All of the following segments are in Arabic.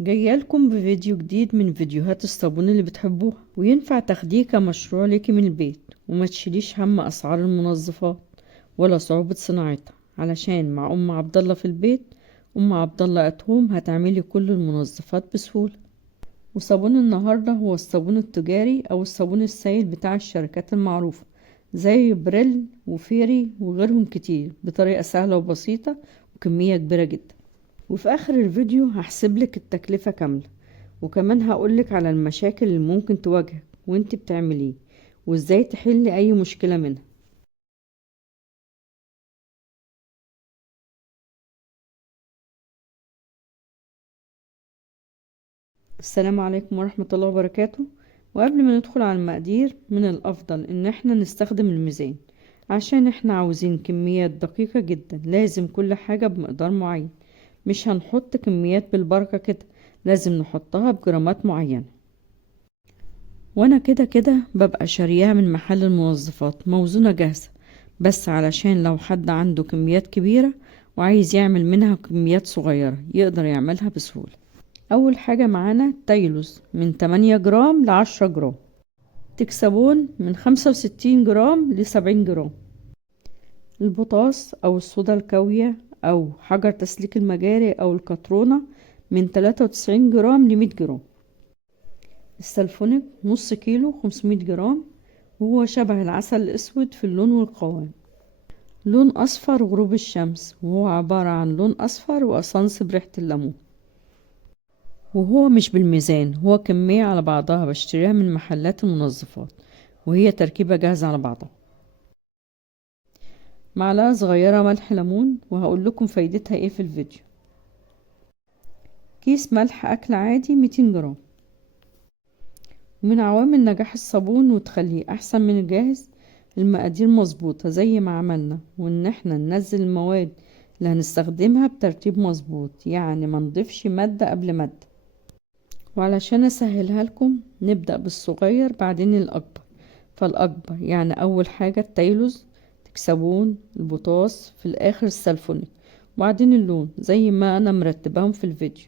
جايه لكم بفيديو جديد من فيديوهات الصابون اللي بتحبوها، وينفع تاخديه كمشروع ليكي من البيت وما تشيليش هم اسعار المنظفات ولا صعوبة صناعتها، علشان مع ام عبد الله في البيت. ام عبد الله اتهوم هتعملي كل المنظفات بسهولة. وصابون النهاردة هو الصابون التجاري او الصابون السائل بتاع الشركات المعروفة زي بريل وفيري وغيرهم كتير، بطريقة سهلة وبسيطة وكمية كبيرة جدا. وفي اخر الفيديو هحسبلك التكلفة كاملة، وكمان هقولك على المشاكل اللي ممكن تواجهك وانت بتعمليه، وازاي تحلي اي مشكلة منها. السلام عليكم ورحمة الله وبركاته. وقبل ما ندخل على المقادير، من الافضل ان احنا نستخدم الميزان، عشان احنا عاوزين كميات دقيقة جدا. لازم كل حاجة بمقدار معين، مش هنحط كميات بالبركة كده، لازم نحطها بجرامات معينة. وانا كده كده ببقى شارياها من محل المنظفات موزونة جاهزة، بس علشان لو حد عنده كميات كبيرة وعايز يعمل منها كميات صغيرة يقدر يعملها بسهولة. اول حاجة معانا تايلوز من 8 جرام ل10 جرام، تكسبون من 65 جرام ل70 جرام، البوتاس او الصودا الكاوية او حجر تسليك المجاري او الكترونة من 93 جرام ل100 جرام، السلفونيك نص كيلو 500 جرام، وهو شبه العسل الأسود في اللون والقوام، لون أصفر غروب الشمس، وهو عبارة عن لون أصفر وأسانس بريحة الليمون. وهو مش بالميزان، هو كمية على بعضها بشتريها من محلات المنظفات، وهي تركيبة جاهزة على بعضها. معلقة صغيرة ملح ليمون، وهقول لكم فايدتها ايه في الفيديو. كيس ملح أكل عادي 200 جرام. ومن عوامل نجاح الصابون وتخليه أحسن من الجاهز المقادير مظبوطة زي ما عملنا، وان احنا ننزل المواد اللي هنستخدمها بترتيب مظبوط، يعني ما نضيفش مادة قبل مادة. وعلشان اسهلها لكم نبدأ بالصغير بعدين الأكبر. فالأكبر يعني أول حاجة التايلوز، تكسبون، البوتاس، في الآخر السلفونيك، وبعدين اللون زي ما أنا مرتبهم في الفيديو.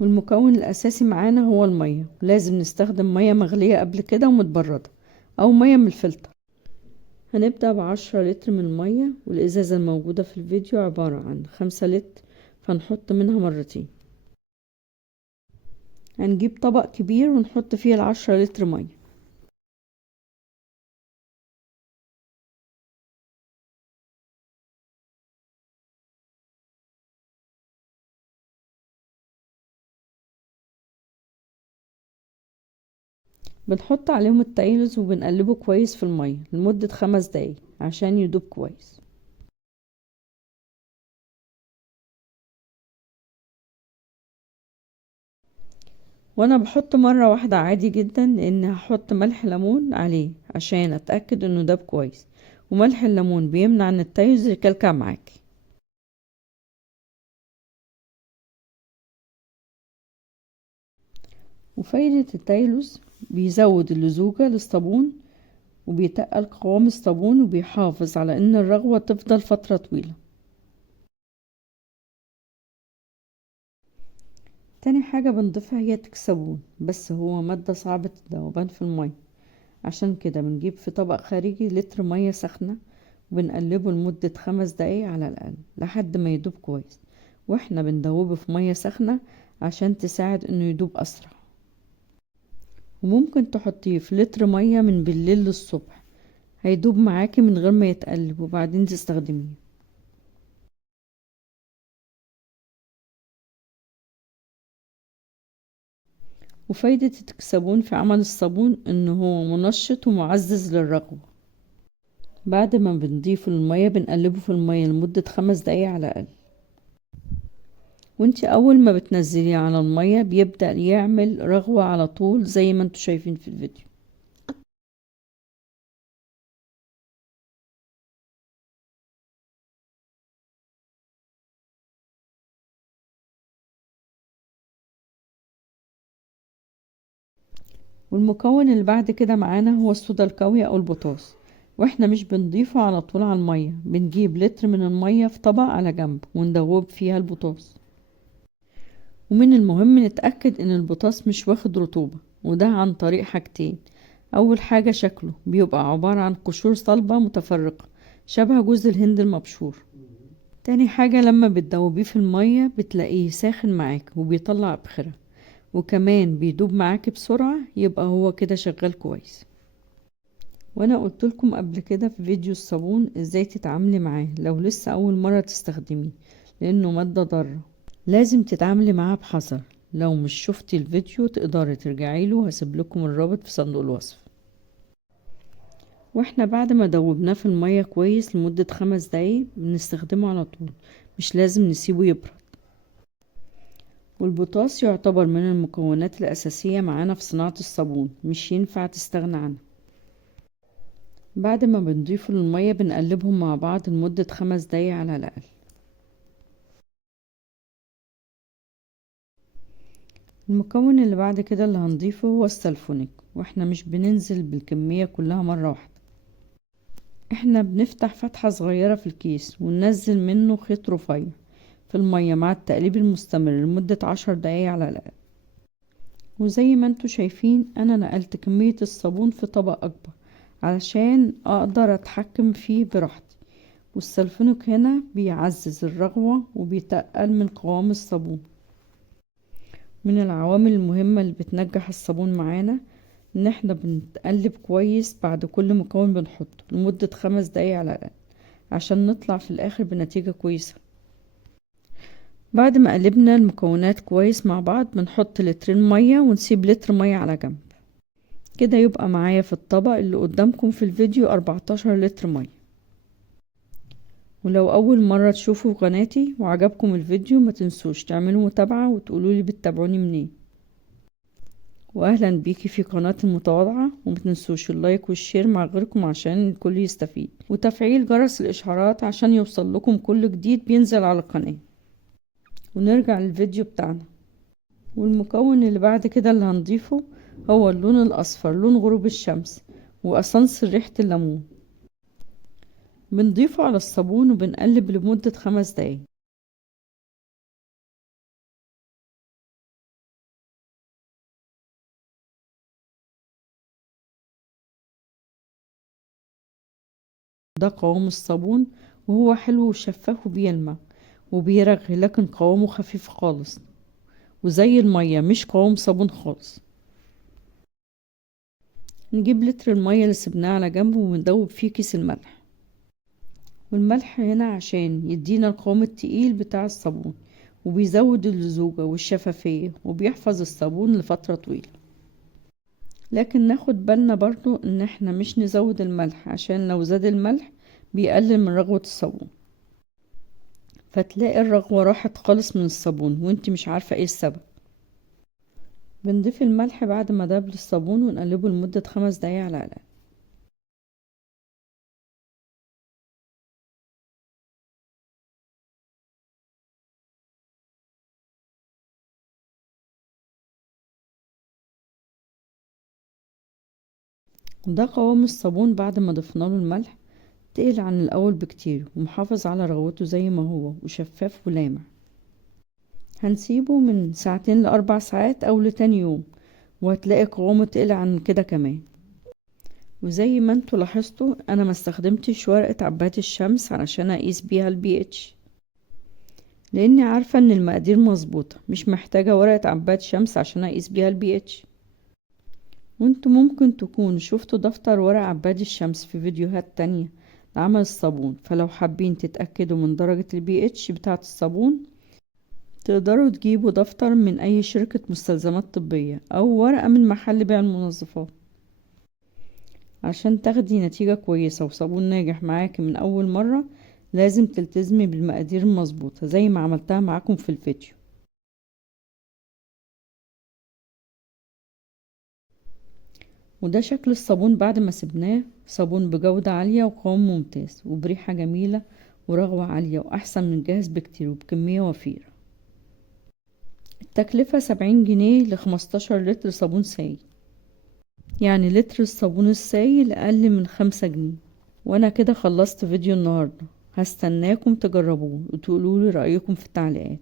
والمكون الأساسي معانا هو المية، لازم نستخدم مية مغلية قبل كده ومتبردة أو مية من الفلتر. هنبدأ ب10 لتر من المية، والإزازة الموجودة في الفيديو عبارة عن 5 لتر، فنحط منها مرتين. هنجيب طبق كبير ونحط فيه 10 لتر مية. بنحط عليهم التايلز وبنقلبه كويس في المية لمدة 5 دقايق عشان يدوب كويس. وانا بحط مرة واحدة عادي جدا، لان هحط ملح ليمون عليه عشان اتأكد انه داب كويس، وملح الليمون بيمنع ان التايلز يكلكع معاكي. وفايدة التايلوز بيزود اللزوجة للصابون، وبيتقل قوام الصابون، وبيحافظ على ان الرغوة تفضل فترة طويلة. تاني حاجة بنضيفها هي تكسبون، بس هو مادة صعبة الذوبان في المية، عشان كده بنجيب في طبق خارجي لتر مية سخنة، وبنقلبه لمدة 5 دقايق على الأقل لحد ما يدوب كويس. واحنا بندوبه في مية سخنة عشان تساعد انه يدوب أسرع. وممكن تحطيه في لتر مية من بالليل للصبح، هيدوب معاكي من غير ما يتقلب، وبعدين تستخدميه. وفايدة التكسبون في عمل الصابون انه هو منشط ومعزز للرغوة. بعد ما بنضيفه للمية بنقلبه في المية لمدة 5 دقايق على الأقل. وانتي أول ما بتنزليه على المية بيبدأ يعمل رغوة على طول زي ما انتوا شايفين في الفيديو. والمكون اللي بعد كده معانا هو الصودا الكاوية أو البوتاس، واحنا مش بنضيفه على طول على المية، بنجيب لتر من المية في طبق على جنب وندوب فيها البوتاس. ومن المهم نتأكد ان البطاطس مش واخد رطوبة، وده عن طريق حاجتين. اول حاجة شكله بيبقى عبارة عن قشور صلبة متفرقة شبه جوز الهند المبشور. تاني حاجة لما بتدوبيه في المية بتلاقيه ساخن معاك وبيطلع بخرة، وكمان بيدوب معاك بسرعة، يبقى هو كده شغال كويس. وانا قلتلكم قبل كده في فيديو الصابون ازاي تتعاملي معاه لو لسه اول مرة تستخدميه، لانه مادة ضارة، لازم تتعاملي معاه بحذر. لو مش شفتي الفيديو تقدري ترجعي له، هسيب لكم الرابط في صندوق الوصف. واحنا بعد ما دوبناه في المية كويس لمدة 5 دقايق بنستخدمه على طول، مش لازم نسيبه يبرد. والبوتاس يعتبر من المكونات الأساسية معانا في صناعة الصابون، مش ينفع تستغنى عنه. بعد ما بنضيفه للمية بنقلبهم مع بعض لمدة 5 دقايق على الأقل. المكون اللي بعد كده اللي هنضيفه هو السلفونيك، واحنا مش بننزل بالكمية كلها مرة واحدة. احنا بنفتح فتحة صغيرة في الكيس وننزل منه خيط رفيع في المية مع التقليب المستمر لمدة 10 دقايق على الأقل. وزي ما انتوا شايفين انا نقلت كمية الصابون في طبق اكبر علشان اقدر اتحكم فيه براحتي. والسلفونيك هنا بيعزز الرغوة وبيتقل من قوام الصابون. من العوامل المهمة اللي بتنجح الصابون معانا ان احنا بنتقلب كويس بعد كل مكون بنحطه لمدة 5 دقايق على الأقل، عشان نطلع في الاخر بنتيجة كويسة. بعد ما قلبنا المكونات كويس مع بعض بنحط لترين مية ونسيب لتر مية على جنب. كده يبقى معايا في الطبق اللي قدامكم في الفيديو 14 لتر مية. ولو اول مرة تشوفوا قناتي وعجبكم الفيديو ما تنسوش تعملوا متابعة وتقولولي بتتابعوني منين. واهلا بيكي في قناة المتواضعة، وما تنسوش اللايك والشير مع غيركم عشان الكل يستفيد، وتفعيل جرس الاشعارات عشان يوصل لكم كل جديد بينزل على القناة. ونرجع للفيديو بتاعنا. والمكون اللي بعد كده اللي هنضيفه هو اللون الاصفر، لون غروب الشمس، واسانس ريحة الليمون. بنضيفه على الصابون وبنقلب لمدة 5 دقايق. ده قوام الصابون، وهو حلو وشفاف وبيلمع وبيرغي، لكن قوامه خفيف خالص وزي المية، مش قوام صابون خالص. نجيب لتر المية اللي سبناه على جنب وندوب فيه كيس الملح. والملح هنا عشان يدينا القوام التقيل بتاع الصابون، وبيزود اللزوجة والشفافية وبيحفظ الصابون لفترة طويلة. لكن ناخد بالنا برضو ان احنا مش نزود الملح، عشان لو زاد الملح بيقلل من رغوة الصابون، فتلاقي الرغوة راحت خالص من الصابون وانت مش عارفة ايه السبب. بنضيف الملح بعد ما داب الصابون ونقلبه لمدة 5 دقايق على الأقل. ده قوام الصابون بعد ما ضفناله الملح، تقل عن الأول بكتير ومحافظ على رغوته زي ما هو وشفاف ولامع. هنسيبه من 2 ل4 ساعات أو لتاني يوم، وهتلاقي قوامه تقل عن كده كمان. وزي ما انتوا لاحظتوا انا ما استخدمتش ورقة عباد الشمس علشان اقيس بيها البي اتش، لاني عارفة ان المقادير مظبوطة، مش محتاجة ورقة عباد شمس عشان اقيس بيها البي اتش. وانتوا ممكن تكونوا شفتوا دفتر ورق عباد الشمس في فيديوهات تانية لعمل الصابون، فلو حابين تتأكدوا من درجة البي اتش بتاعة الصابون تقدروا تجيبوا دفتر من اي شركة مستلزمات طبية او ورقة من محل بيع المنظفات. عشان تاخدي نتيجة كويسة وصابون ناجح معاكي من اول مرة لازم تلتزمي بالمقادير المظبوطة زي ما عملتها معاكم في الفيديو. وده شكل الصابون بعد ما سبناه، صابون بجودة عالية وقوام ممتاز وبريحة جميلة ورغوة عالية وأحسن من الجاهز بكتير وبكمية وفيرة. التكلفة 70 جنيه ل15 لتر صابون سائل، يعني لتر الصابون السائل أقل من 5 جنيه. وأنا كده خلصت فيديو النهاردة، هستناكم تجربوه وتقولولي رأيكم في التعليقات.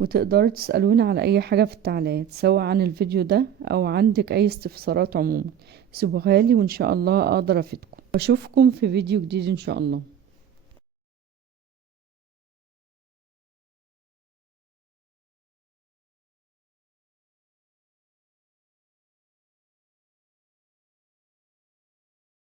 وتقدروا تسألوني على اي حاجة في التعليقات، سواء عن الفيديو ده او عندك اي استفسارات عموما، سيبوها لي وان شاء الله اقدر افيدكم. اشوفكم في فيديو جديد ان شاء الله.